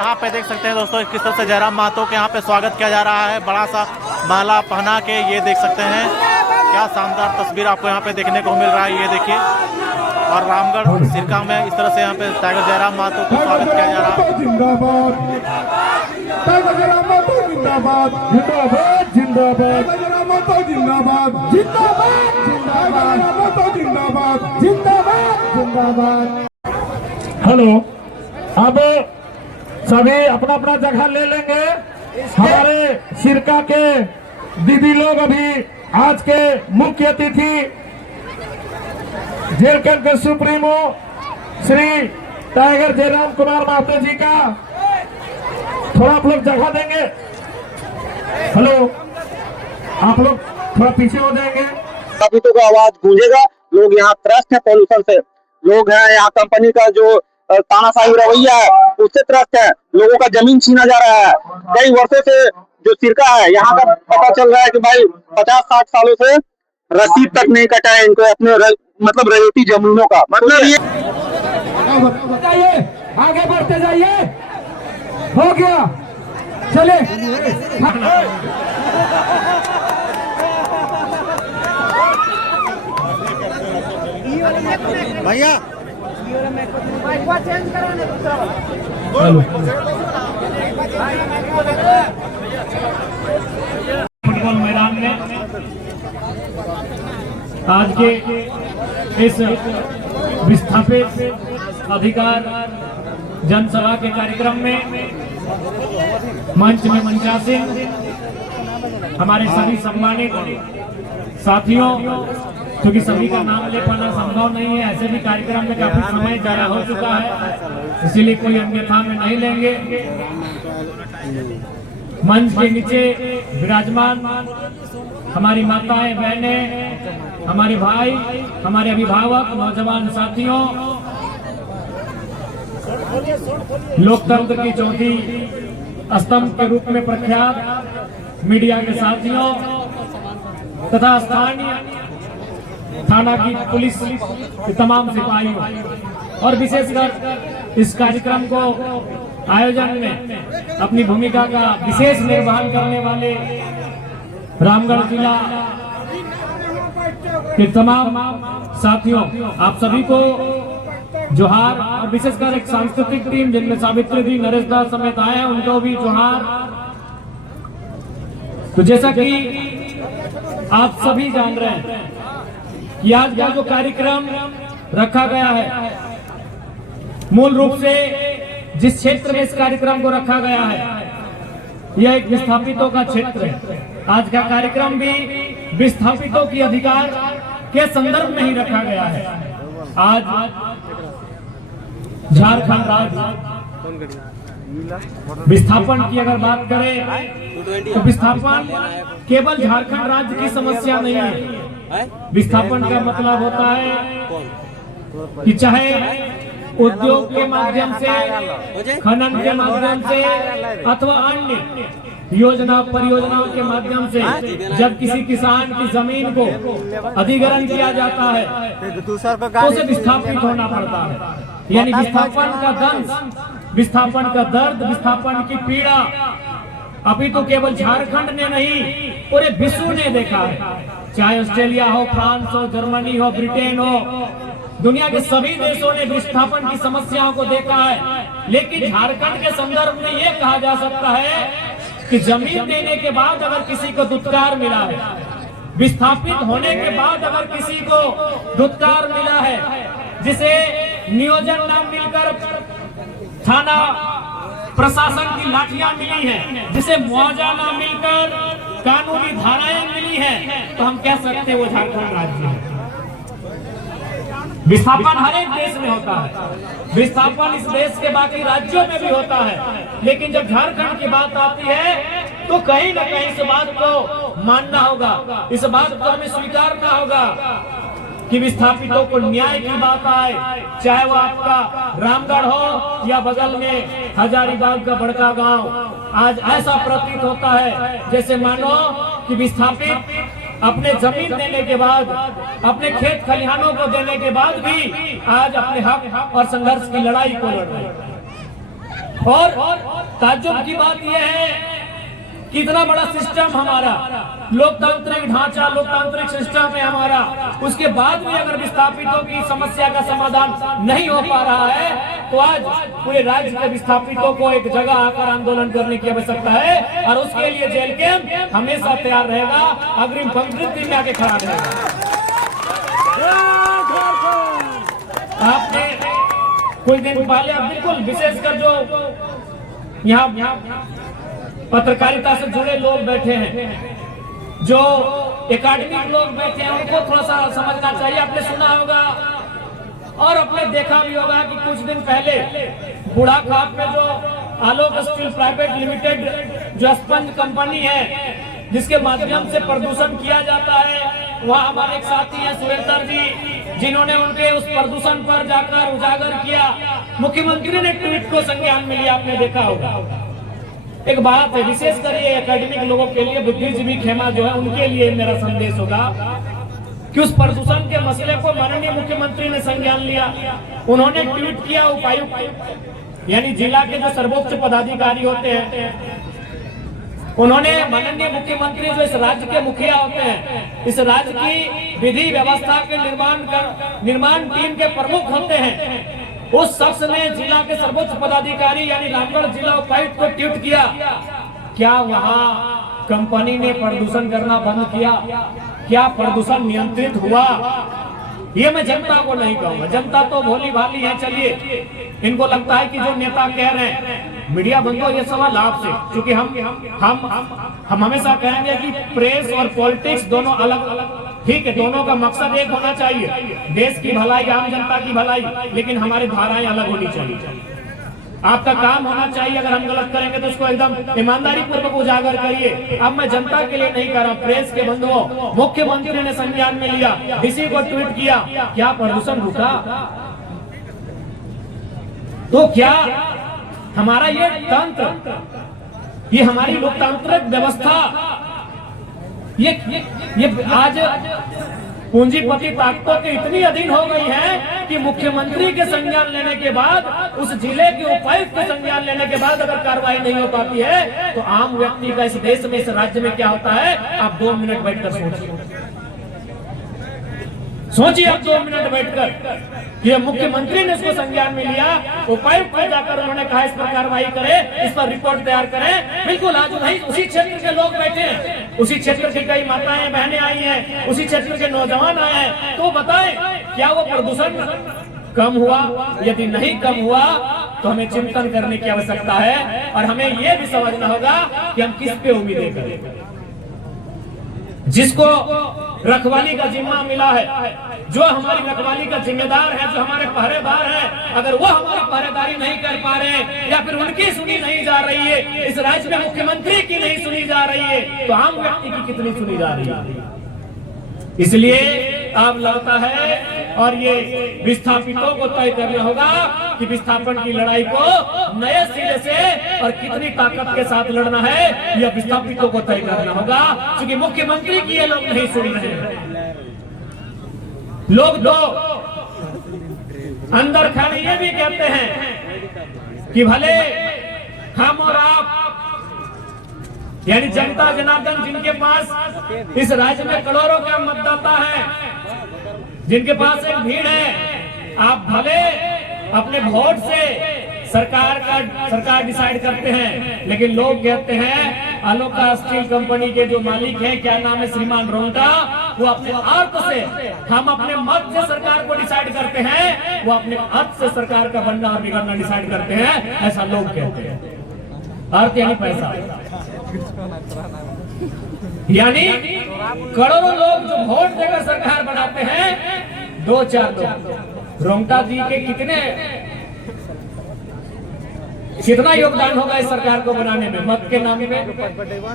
यहाँ पे देख सकते हैं दोस्तों किस तरह से जयराम महतो के यहाँ पे स्वागत किया जा रहा है। बड़ा सा माला पहना के ये देख सकते हैं, क्या शानदार तस्वीर आपको यहाँ पे देखने को मिल रहा है। ये देखिए, और रामगढ़ सिरका में इस तरह से यहाँ पे टाइगर जयराम महतो को स्वागत किया जा रहा है। जिंदाबाद टाइगर जयराम महतो जिंदाबाद जिंदाबाद जिंदाबाद टाइगर जयराम महतो जिंदाबाद जिंदाबाद जिंदाबाद जिंदाबाद जिंदाबाद जिंदाबाद। हेलो, अब सभी अपना अपना जगह ले लेंगे। हमारे सिरका के दीदी लोग अभी आज के मुख्य अतिथि जेल कैंप के सुप्रीमो श्री टाइगर जयराम कुमार महतो जी का थोड़ा आप लोग जगह देंगे। हेलो, आप लोग थोड़ा पीछे हो जाएंगे। स्थापितों का आवाज गूंजेगा। लोग यहाँ त्रस्त है, पॉल्यूशन से लोग हैं। यहाँ कंपनी का जो तानाशाही रवैया है उससे त्रस्त है। लोगों का जमीन छीना जा रहा है। कई वर्षों से जो सिरका है यहाँ का पता चल रहा है कि भाई 50-60 सालों से रसीद तक नहीं कटा है इनको अपने मतलब रजोटी जमीनों का। मतलब ये आगे बढ़ते जाइए, हो गया, चले। भैया फुटबॉल मैदान में आज के इस विस्थापित अधिकार जनसभा के कार्यक्रम में मंच में मंचासीन हमारे सभी सम्मानित साथियों, क्योंकि सभी का नाम ले पाना संभव नहीं है, ऐसे भी कार्यक्रम में काफी समय जाया हो चुका है, इसीलिए कोई अन्यथा में नहीं लेंगे। मंच के नीचे विराजमान हमारी माताएं, बहनें, हमारे भाई, हमारे अभिभावक, नौजवान साथियों, लोकतंत्र की चौथी स्तंभ के रूप में प्रख्यात मीडिया के साथियों तथा स्थानीय थाना की पुलिस के तमाम सिपाहियों और विशेषकर इस कार्यक्रम को आयोजन में अपनी भूमिका का विशेष निर्वहन करने वाले रामगढ़ जिला के तमाम साथियों, आप सभी को जोहार। और विशेषकर एक सांस्कृतिक टीम जिनमें सावित्री दी, नरेश दास समेत आए हैं, उनको भी जोहार। तो जैसा कि आप सभी जान रहे हैं कि आज का जो कार्यक्रम रखा गया है, मूल रूप से जिस क्षेत्र में इस कार्यक्रम को रखा गया है यह एक विस्थापितों का क्षेत्र है। आज का कार्यक्रम भी विस्थापितों की अधिकार के संदर्भ में ही रखा गया है। आज झारखंड राज्य विस्थापन की अगर बात करें तो विस्थापन केवल झारखंड राज्य की समस्या नहीं है। विस्थापन का मतलब होता है कि चाहे उद्योग के माध्यम से, खनन के माध्यम से अथवा अन्य योजना परियोजनाओं के माध्यम से जब किसी किसान की जमीन को अधिग्रहण किया जाता है तो उसे विस्थापित होना पड़ता है। यानी विस्थापन का दंश, विस्थापन का दर्द, विस्थापन की पीड़ा अभी तो केवल झारखंड ने नहीं पूरे विश्व ने देखा है। चाहे ऑस्ट्रेलिया हो, फ्रांस हो, जर्मनी हो, ब्रिटेन हो, दुनिया के सभी देशों ने विस्थापन की समस्याओं को देखा है। लेकिन झारखंड के संदर्भ में यह कहा जा सकता है कि जमीन देने के बाद अगर किसी को दुत्कार मिला है, विस्थापित होने के बाद अगर किसी को दुत्कार मिला है, जिसे नियोजन न मिलकर थाना प्रशासन की लाठियां मिली है, जिसे मुआवजा न मिलकर कानूनी धाराएं मिली हैं, तो हम कह सकते हैं वो झारखंड राज्य है। विस्थापन हर एक देश में होता है, विस्थापन इस देश के बाकी राज्यों में भी होता है, लेकिन जब झारखंड की बात आती है तो कहीं न कहीं इस बात को मानना होगा, इस बात को हमें स्वीकारना होगा कि विस्थापितों को न्याय की बात आए, चाहे वो आपका रामगढ़ हो या बगल में हजारीबाग का बड़का गांव। आज ऐसा प्रतीत होता है जैसे मानो कि विस्थापित अपने जमीन देने के बाद, अपने खेत खलिहानों को देने के बाद भी आज अपने हक और संघर्ष की लड़ाई को लड़ रहे हैं। और ताज्जुब की बात यह है कि इतना बड़ा सिस्टम हमारा, लोकतांत्रिक ढांचा, लोकतांत्रिक सिस्टम है हमारा, उसके बाद भी अगर विस्थापितों की समस्या का समाधान नहीं हो पा रहा है तो आज पूरे राज्य के विस्थापितों को एक जगह आकर आंदोलन करने की आवश्यकता है और उसके लिए जेल कैंप हमेशा तैयार रहेगा, अग्रिम पंक्ति में आके खड़ा रहेगा। आपने कुछ दिन पहले बिल्कुल विशेषकर जो यहाँ पत्रकारिता से जुड़े लोग बैठे हैं, जो एकेडमिक लोग बैठे हैं, उनको थोड़ा सा समझना चाहिए। आपने सुना होगा और आपने देखा भी होगा कि कुछ दिन पहले बुढ़ाखाप में जो आलोक स्टील प्राइवेट लिमिटेड जो स्पंज कंपनी है जिसके माध्यम से प्रदूषण किया जाता है, वहाँ हमारे एक साथी हैं सुरेंद्र जी, जिन्होंने उनके उस प्रदूषण पर जाकर उजागर किया। मुख्यमंत्री ने ट्वीट को संज्ञान में लिया, आपने देखा होगा। एक बात है, विशेषकर ये एकेडमिक लोगों के लिए, बुद्धिजीवी खेमा जो है उनके लिए मेरा संदेश होगा कि उस प्रदूषण के मसले को माननीय मुख्यमंत्री ने संज्ञान लिया। उन्होंने ट्वीट किया, उपायुक्त यानी जिला के जो सर्वोच्च पदाधिकारी होते हैं, उन्होंने माननीय मुख्यमंत्री जो इस राज्य के मुखिया होते हैं, इस राज्य की विधि व्यवस्था के निर्माण टीम के प्रमुख होते हैं, उस शख्स ने जिला के सर्वोच्च पदाधिकारी यानी रामगढ़ जिला उपायुक्त को ट्वीट किया। क्या वहां कंपनी ने प्रदूषण करना बंद किया? क्या प्रदूषण नियंत्रित हुआ? ये मैं जनता को नहीं कहूंगा, जनता तो भोली भाली है। चलिए, इनको लगता है कि जो नेता कह रहे हैं मीडिया बंद हो, ये सवाल आपसे, क्योंकि हम हमेशा कहेंगे कि प्रेस और पॉलिटिक्स दोनों अलग अलग, ठीक है, दोनों का मकसद एक होना चाहिए, देश की भलाई, आम जनता की भलाई, लेकिन हमारी धाराएं अलग होनी चाहिए। आपका काम होना चाहिए, अगर हम गलत करेंगे तो उसको एकदम ईमानदारी पूर्वक उजागर करिए। अब मैं जनता के लिए नहीं कर रहा, प्रेस के बंधुओं, मुख्यमंत्री ने संज्ञान में लिया, डीसी को ट्वीट किया, क्या प्रदूषण रुका? तो क्या हमारा ये तंत्र, ये हमारी लोकतांत्रिक व्यवस्था, ये आज पूंजीपति ताकतों के इतनी अधीन हो गई है कि मुख्यमंत्री के संज्ञान लेने के बाद, उस जिले के उपायुक्त के संज्ञान लेने के बाद अगर कार्रवाई नहीं हो पाती है तो आम व्यक्ति का इस देश में, इस राज्य में क्या होता है? आप 2 मिनट बैठकर सोचिए, आप 2 मिनट बैठकर। ये मुख्यमंत्री ने इसको संज्ञान में लिया, उपायुक्त को जाकर उन्होंने कहा इस पर कार्रवाई करें, इस पर रिपोर्ट तैयार करें। बिल्कुल, आज वही उसी क्षेत्र के लोग बैठे हैं, उसी क्षेत्र की कई माताएं बहनें आई हैं, उसी क्षेत्र के नौजवान आए हैं, तो बताएं क्या वो प्रदूषण कम हुआ? यदि नहीं कम हुआ तो हमें चिंतन करने की आवश्यकता है और हमें यह भी समझना होगा कि हम किस पे उम्मीदें करें। जिसको रखवाली का जिम्मा मिला है, जो हमारी रखवाली का जिम्मेदार है, जो हमारे पहरेदार है, अगर वो हमारी पहरेदारी नहीं कर पा रहे या फिर उनकी सुनी नहीं जा रही है, इस राज्य में मुख्यमंत्री की नहीं सुनी जा रही है, तो आम व्यक्ति की कितनी सुनी जा रही है? इसलिए अब लगता है और ये विस्थापितों को तय करना होगा कि विस्थापन की लड़ाई को नए सिरे से और कितनी ताकत के साथ लड़ना है, यह विस्थापितों को तय करना होगा, क्योंकि मुख्यमंत्री की ये लोग नहीं सुन रहे हैं। लोग तो अंदर खड़े ये भी कहते हैं कि भले हम और आप यानी जनता जनार्दन, जिनके पास इस राज्य में करोड़ों का मतदाता है, जिनके पास एक भीड़ है, आप भले अपने वोट से सरकार डिसाइड करते हैं, लेकिन लोग कहते हैं आलोका स्टील कंपनी के जो मालिक हैं, क्या नाम है, श्रीमान रोंटा, वो अपने अर्थ से, हम अपने मत से सरकार को डिसाइड करते हैं, वो अपने अर्थ से सरकार का बनना और बिगड़ना डिसाइड करते हैं, ऐसा लोग कहते हैं। अर्थ यानी पैसा, यानी करोड़ों लोग जो वोट देकर सरकार बनाते हैं, 2-4 लोग। रोंटा जी के कितना योगदान होगा इस सरकार को बनाने में, मत के नाम में,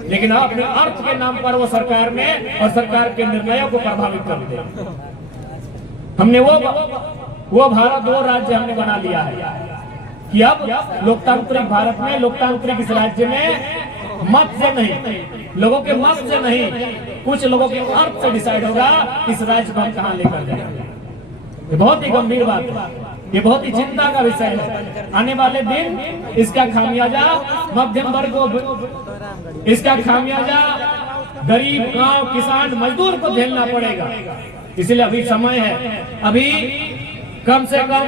लेकिन अपने अर्थ के नाम पर वो सरकार में और सरकार के निर्णयों को प्रभावित करते हैं। हमने वो भारत, वो राज्य हमने बना लिया है कि अब लोकतांत्रिक भारत में, लोकतांत्रिक इस राज्य में मत से नहीं, लोगों के मत से नहीं, कुछ लोगों के अर्थ से डिसाइड होगा इस राज्य को हम कहां लेकर जाएंगे। ये बहुत ही गंभीर बात है। ये बहुत ही चिंता का विषय है। आने वाले दिन इसका खामियाजा मध्यम वर्ग को, इसका खामियाजा गरीब गांव किसान मजदूर को झेलना पड़ेगा। इसलिए अभी समय है, अभी कम से कम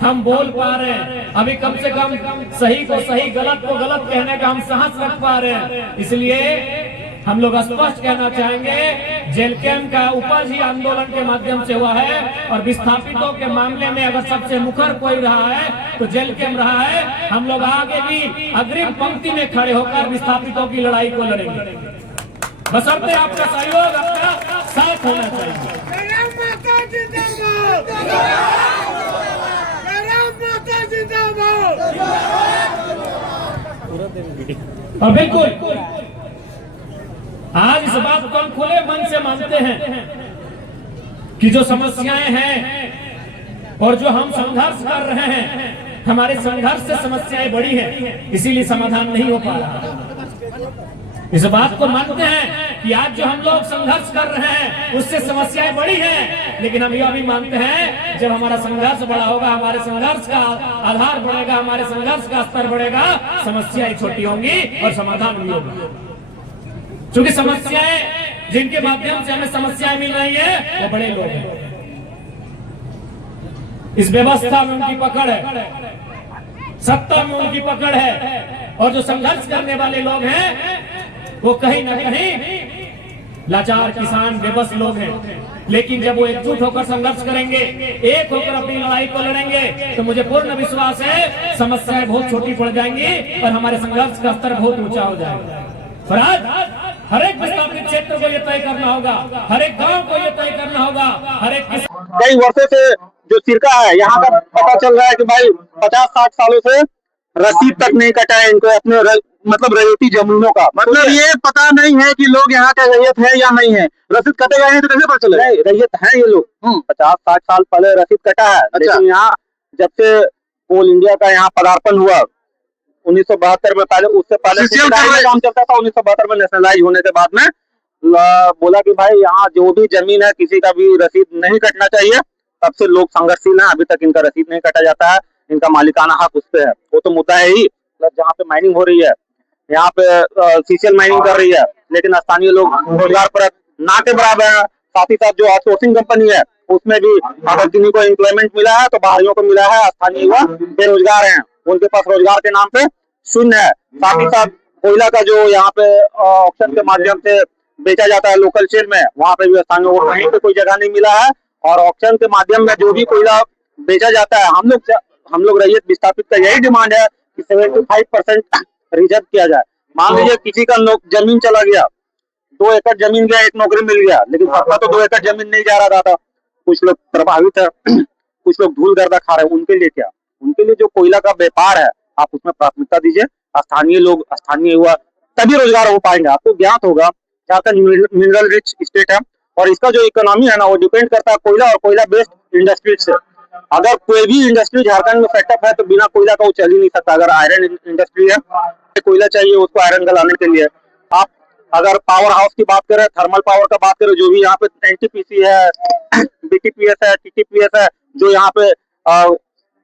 हम बोल पा रहे हैं, अभी कम से कम सही को सही गलत को गलत कहने का हम साहस रख पा रहे हैं। इसलिए हम लोग स्पष्ट कहना चाहेंगे, जेल कैंप का उपज ही आंदोलन के माध्यम से हुआ है और विस्थापितों के मामले में अगर सबसे मुखर कोई रहा है तो जेल कैंप रहा है। हम लोग आगे भी अग्रिम पंक्ति में खड़े होकर विस्थापितों की लड़ाई को लड़ेंगे, बशर्ते आपका सहयोग, आपका साथ होना चाहिए। और बिल्कुल आज इस बात को हम खुले मन से मानते हैं कि जो समस्याएं हैं और जो हम संघर्ष कर रहे हैं, हमारे संघर्ष से समस्याएं बड़ी हैं, इसीलिए समाधान नहीं हो पा रहा। इस बात को मानते हैं कि आज जो हम लोग संघर्ष कर रहे हैं उससे समस्याएं बड़ी हैं, लेकिन हम यह भी मानते हैं जब हमारा संघर्ष बड़ा होगा, हमारे संघर्ष का आधार बढ़ेगा, हमारे संघर्ष का स्तर बढ़ेगा, समस्याएं छोटी होंगी और समाधान भी होगा। क्योंकि समस्याएं जिनके माध्यम से हमें समस्याएं मिल रही है वो बड़े लोग हैं। इस व्यवस्था में उनकी पकड़ है, सत्ता में उनकी पकड़ है, और जो संघर्ष करने वाले लोग हैं वो कहीं ना कहीं लाचार किसान बेबस लोग हैं। लेकिन जब वो एकजुट होकर संघर्ष करेंगे, एक होकर अपनी लड़ाई को लड़ेंगे, तो मुझे पूर्ण विश्वास है समस्याएं बहुत छोटी पड़ जाएंगी और हमारे संघर्ष का स्तर बहुत ऊंचा हो जाएगा। और आज हर एक विस्थापित क्षेत्र को ये तय करना होगा, हर एक गांव को ये तय करना होगा, हर एक कई वर्षों से जो सिरका है यहाँ का पता चल रहा है कि भाई 50-60 सालों से रसीद तक नहीं कटा है इनको अपने मतलब रैयती जमीनों का। मतलब ये पता नहीं है कि लोग यहाँ का रैयत है या नहीं है। रसीद कटे गए हैं तो कैसे पता चले? नहीं, रैयत है ये लोग। 50-60 साल पहले रसीद कटा है। अच्छा। लेकिन यहाँ जब से कोल इंडिया का यहाँ पदार्पण हुआ 1972 में, पहले उससे पहले काम चलता था। 1972 में नेशनलाइज होने के बाद में बोला कि भाई यहाँ जो भी जमीन है किसी का भी रसीद नहीं कटना चाहिए। तब से लोग संघर्षशील हैं, अभी तक इनका रसीद नहीं कटा जाता है, इनका मालिकाना हक उस पे है। वो तो मुद्दा है ही। जहाँ पे माइनिंग हो रही है, यहाँ पे सीसीएल माइनिंग कर रही है, लेकिन स्थानीय लोग रोजगार पर ना के बराबर है। साथ ही साथ जो आउटसोर्सिंग कंपनी है उसमें भी अगर किसी को एम्प्लॉयमेंट मिला है तो बाहरियों को मिला है, स्थानीय युवा बेरोजगार हैं, उनके पास रोजगार के नाम पे शून्य है। साथ ही साथ कोयला का जो यहाँ पे ऑक्शन के माध्यम से बेचा जाता है लोकल शेयर में, वहाँ पे भी स्थानीय को कहीं पे कोई जगह नहीं मिला है। और ऑक्शन के माध्यम में जो भी कोयला बेचा जाता है, हम लोग रैयत विस्थापित का यही डिमांड है कि 75% रिजर्व किया जाए। मान लीजिए किसी का जमीन चला गया, 2 एकड़ जमीन गया, एक नौकरी मिल गया, लेकिन सबका तो 2 एकड़ जमीन नहीं जा रहा था। कुछ लोग प्रभावित है, कुछ लोग धूल गर्दा खा रहे हैं। उनके लिए क्या? उनके लिए जो कोयला का व्यापार है आप उसमें प्राथमिकता दीजिए। स्थानीय लोग, स्थानीय युवा, तभी रोजगार हो पाएंगे। आपको ज्ञात होगा झारखंड मिनरल रिच स्टेट है और इसका जो इकोनॉमी है ना वो डिपेंड करता है कोयला और कोयला बेस्ड इंडस्ट्रीज से। अगर कोई भी इंडस्ट्री झारखंड में सेटअप है तो बिना कोयला का वो चल ही नहीं सकता। अगर आयरन इंडस्ट्री है, कोयला चाहिए उसको आयरन गलाने के लिए। आप अगर पावर हाउस की बात करें, थर्मल पावर का बात करें, जो भी यहाँ पे एनटीपीसी है, बीटीपीएस है, टीटीपीएस है, जो यहाँ पे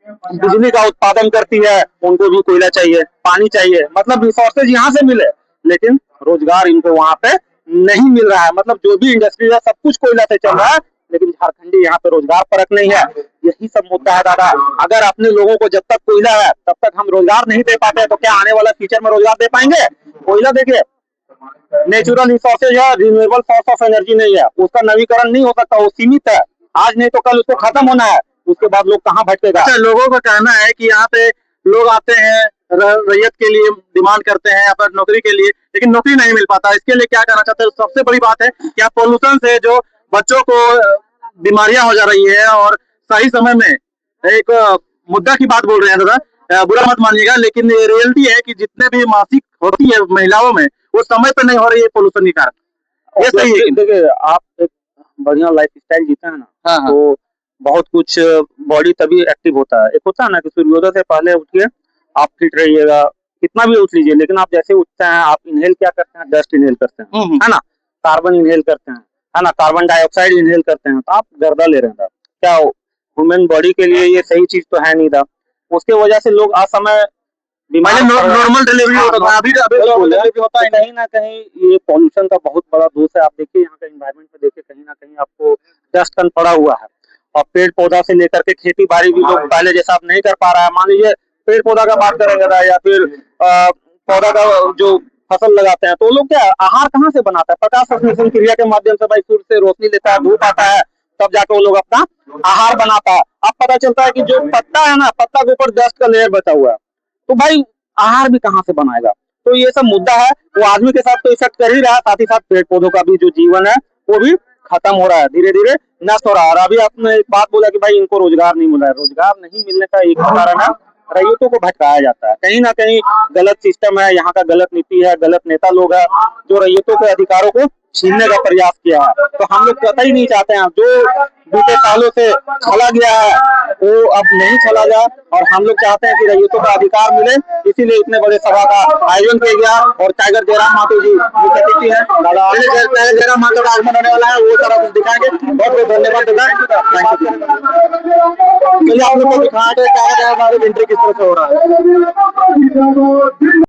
बिजली का उत्पादन करती है, उनको भी कोयला चाहिए, पानी चाहिए। मतलब रिसोर्सेज यहाँ से मिले, लेकिन रोजगार इनको वहाँ पे नहीं मिल रहा है। मतलब जो भी इंडस्ट्री है सब कुछ कोयला से चल रहा है, लेकिन झारखंडी यहाँ पे रोजगार परक नहीं है। यही सब मुद्दा है दादा। अगर अपने लोगों को जब तक कोयला है तब तक हम रोजगार नहीं दे पाते तो क्या आने वाला फ्यूचर में रोजगार दे पाएंगे? कोयला देखिए नेचुरल रिसोर्सेज है, रिन्यूएबल सोर्स ऑफ एनर्जी नहीं है, उसका नवीकरण नहीं हो सकता, वो सीमित है। आज नहीं तो कल उसको खत्म होना है, उसके बाद लोग कहाँ भटकेगा? अच्छा, लोगों का कहना है कि यहाँ पे लोग आते हैं रैयत के लिए, डिमांड करते हैं या फिर नौकरी के लिए, लेकिन नौकरी नहीं मिल पाता। इसके लिए क्या करना चाहते हैं? सबसे बड़ी बात है क्या पोल्यूशन से जो बच्चों को बीमारियां हो जा रही है, और सही समय में एक मुद्दा की बात बोल रहे हैं दादा, बुरा मत मानिएगा, लेकिन ये रियलिटी है कि जितने भी मासिक होती है महिलाओं में वो समय पे नहीं हो रही है पोल्यूशन के कारण। ये सही है। देखिए आप एक बढ़िया लाइफ स्टाइल जीते हैं ना, तो बहुत कुछ बॉडी तभी एक्टिव होता है। एक होता है ना कि सूर्योदय से पहले उठिए, आप फिट रहिएगा, कितना भी उठ लीजिए, लेकिन आप जैसे उठते हैं आप इनहेल क्या करते हैं? डस्ट इनहेल करते हैं, है ना, कार्बन इनहेल करते हैं, है ना, कार्बन डाइऑक्साइड इनहेल करते हैं, तो आप गर्दा ले रहे हैं। क्या ह्यूमन बॉडी के लिए ये सही चीज तो है नहीं था। उसके वजह से लोग असमय नॉर्मल डिलीवरी होता था, अभी डिलीवरी होता है। कहीं ना कहीं ये पॉल्यूशन का बहुत बड़ा दोष है। आप देखिए यहाँ का एनवायरनमेंट में देखिए, कहीं ना कहीं आपको डस्ट कण पड़ा हुआ है। और पेड़ पौधा से लेकर के खेती बाड़ी भी लोग पहले जैसा अब नहीं कर पा रहा है। मान लीजिए पेड़ पौधा का बात करेंगे या फिर पौधा का जो फसल लगाते हैं, तो लोग क्या आहार कहाँ से बनाता है? प्रकाश संश्लेषण क्रिया के माध्यम से भाई सूर्य से रोशनी लेता है, धूप आता है, तब जाकर वो लोग अपना आहार बनाता है। अब पता चलता है कि जो पत्ता है ना, पत्ता के ऊपर डस्ट का लेयर बचा हुआ है, तो भाई आहार भी कहाँ से बनाएगा? तो ये सब मुद्दा है, वो आदमी के साथ तो इफेक्ट कर ही रहा है, साथ ही साथ पेड़ पौधों का भी जो जीवन है वो भी खत्म हो रहा है, धीरे धीरे नष्ट हो रहा है। और अभी आपने एक बात बोला कि भाई इनको रोजगार नहीं मिल रहा है। रोजगार नहीं मिलने का एक कारण है, रैयतों को भटकाया जाता है। कहीं ना कहीं गलत सिस्टम है, यहाँ का गलत नीति है, गलत नेता लोग है जो रैयतों के अधिकारों को छीनने का प्रयास किया है। तो हम लोग कतई नहीं चाहते हैं जो बीते सालों से छला गया है वो अब नहीं छला जाए, और हम लोग चाहते हैं कि रैयतों का अधिकार मिले। इसीलिए इतने बड़े सभा का आयोजन किया गया। और टाइगर जयराम महतो जी मुख्य अतिथि हैं। टाइगर जयराम महतो का आगमन होने वाला है, वो सारा कुछ दिखाएंगे। बहुत बहुत धन्यवाद चलिए आप लोग को दिखाएंगे टाइगर जयराम महतो एंट्री किस तरह से हो रहा है।